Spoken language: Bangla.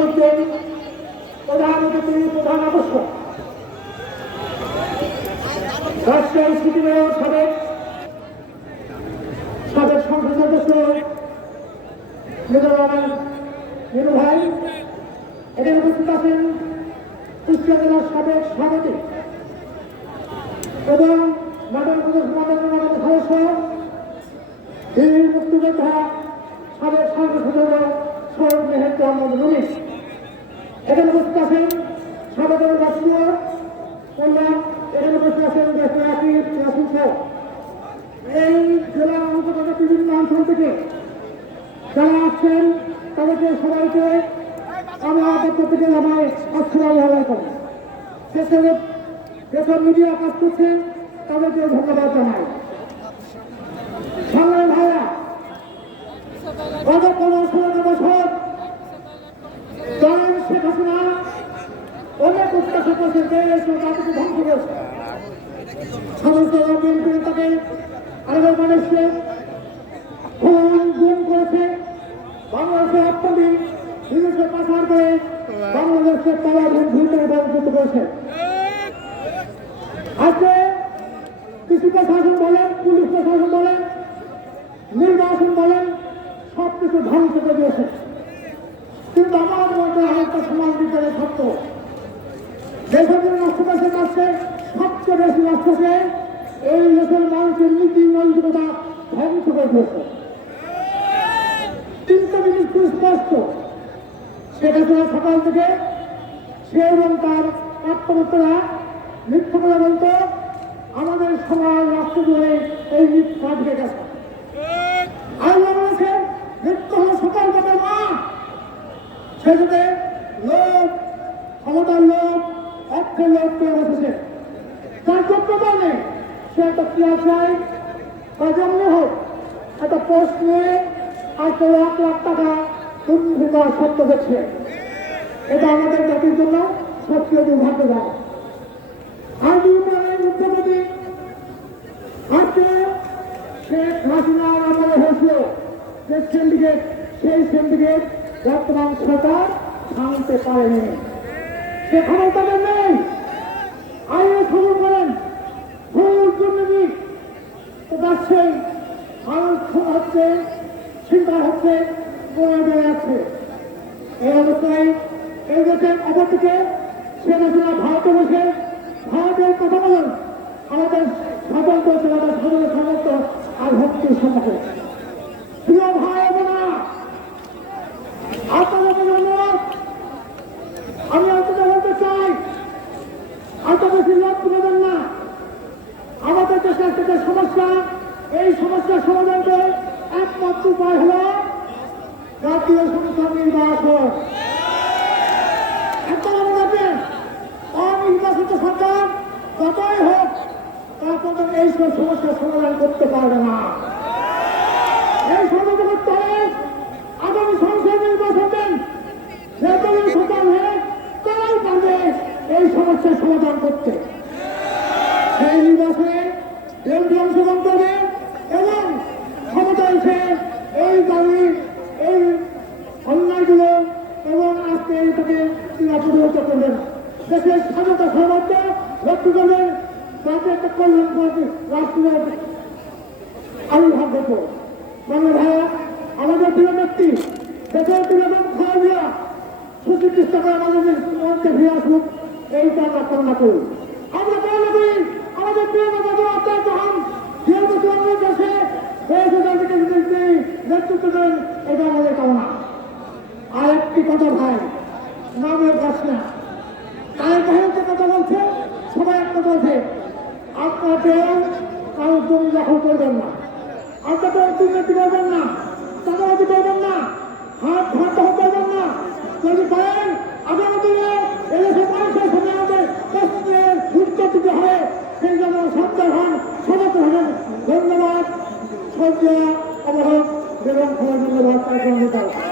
মধ্যে প্রধান অতিথি প্রধান আকর্ষণ রাজশাহী সিটি মেয়র সাবেক সংসদ সদস্য মিনু ভাই, এখানে উপস্থিত আছেন কুষ্টিয়া জেলার সাবেক সভাপতি এবং মডেল প্রদেশ সদস্য বীর মুক্তিযোদ্ধা সাবেক সংসদ সদস্য শহীদ মেহেদি আহমদ রুমি। এখানে উপস্থিত আছেন সাবেক রাষ্ট্রীয় কল্যাণ, এখানে উপস্থিত আছেন এই জেলা অন্তর্গত বিভিন্ন অঞ্চল থেকে যারা আসছেন তাদেরকে সবাইকে আমার পক্ষ থেকে জানাই আসসালামু আলাইকুম। যেসব মিডিয়া কাজ করছে তাদেরকে ধন্যবাদ জানাই। সংগ্রামী ভাইরা, গত 15-16 বছর জয়েন শেখ হাসিনা অনেক অত্যাচার করছে, দেশ ও জাতিকে ধ্বংস করেছে। সমস্ত বিএনপি নেতাকে আলাদা মানুষকে খুন গুম করেছে, বাংলাদেশের অর্থনীতি বিদেশে পাচার করে বাংলাদেশকে তালাধীন ভূমিকায় পরিণত করেছে। আজকে কৃষি প্রশাসন বলেন, পুলিশ প্রশাসন বলেন, নির্বাচন বলেন, সবকিছু ধ্বংস করে দিয়েছে। কিন্তু আমার মধ্যে আরেকটা সমাজ বিজ্ঞানের সত্য, দেশের জন্য নষ্ট করেছে কাছে সবচেয়ে বেশি নষ্টকে এই দেশের মানুষের নীতি নৈতিকতা ধ্বংস করে দিয়েছে। তিনটা জিনিস খুব স্পষ্ট, সেটা সকাল থেকে সে এবং তার আত্মহত্যা মিথ্যা কথা বলতো, আমাদের সমাজ রাষ্ট্র জুড়ে এই মিথ্যা ঢেকে গেছে। আল্লাহ বলেছেন মৃত্যু হলো সকল কথা না, সেটাতে লোক, ক্ষমতার লোক, অর্থের লোক পেয়ে বসেছে, তার যোগ্যতা নেই। সে একটা ক্রিয়া চাই বা যেমনি হোক একটা পোস্ট নিয়ে আজকে লাখ টাকা দুর্নীতি সত্য দেখছে। এটা আমাদের জাতির জন্য সবচেয়ে দুর্ভাগ্যজনক। আজকে শেখ হাসিনার আমলে হয়েছিল যে সিন্ডিকেট, সেই সিন্ডিকেট বর্তমান সরকার ভাঙতে পারেনি, সে ক্ষমতা নেই। আইনে খবর করেন ভুল দুর্নীতি তো যাচ্ছেই, মানুষ হচ্ছে, চিন্তা হচ্ছে, বয়ে বেড়ে যাচ্ছে। এই অবস্থায় এই দেশের অপরদিকে শেখ হাসিনা ভারতে বসে ভারতের কথা বলেন আমাদের স্বতন্ত্র আমাদের সদরের সমস্ত আর ভক্তির সম্মুখে। প্রিয় ভাই বোনেরা, আপনাদের ধন্যবাদ। আমি আপনাদের বলতে চাই, আপনাদের লোক তুলে না, আমাদের দেশের থেকে সমস্যা, এই সমস্যার সমাধান করে একমাত্র উপায় হল জাতীয় সংসদ নির্বাচন। অনির্বাচিত সরকার যতই হোক তারপর এই সব সমস্যার সমাধান করতে পারবে না। এই সমাধান করতে হবে আগামী সংসদ নির্বাচন দেন, যতদিন সচল হয়ে তারাই পারবে এই সমস্যার সমাধান করতে। সেই নির্বাচনে বিএনপি অংশগ্রহণ করবে এবং ক্ষমতা এসে এই দাবি, এই অন্যায়গুলো এবং আজকে এইটাকে প্রতিহত করবেন। দেশের স্বাধীনতা সর্বোচ্চ রক্ষা করবেন, তাতে একটা কল্যাণ রাষ্ট্রীয় আবির্ভাব করবো। মানে ভাইয়া, আমাদের প্রিয় ব্যক্তি দেশের প্রিয় খাওয়া সুচিকিৎসা করে আমাদের মধ্যে ফিরে আসুক, এইটা আমরা কামনা করি। আমরা কামনা করি আমাদের প্রিয় অত্যাচার হন, যেহেতু দেশে নেতৃত্ব দেন, এটা আমাদের কামনা। আর একটি কথা ভাই, নামের কাছ না, তার ভাইয়ের কথা বলছে, সবাই একটা বলছে, আপনাকেও কারোর জমি দখল করবেন না, আপনাকেও দুর্নীতি করবেন না, চাঁদাবাজি করবেন না, হাত দখল করবেন না। যদি করেন আগামী দিনে এদেশের মানুষের সাথে আমাদের প্রশ্নের উত্তর দিতে হবে, সেই জন্য সন্তান হন, সমস্ত হবেন। ধন্যবাদ। সজ্জা অবরোধ বেগম খালেদা জিন্দাবাদ।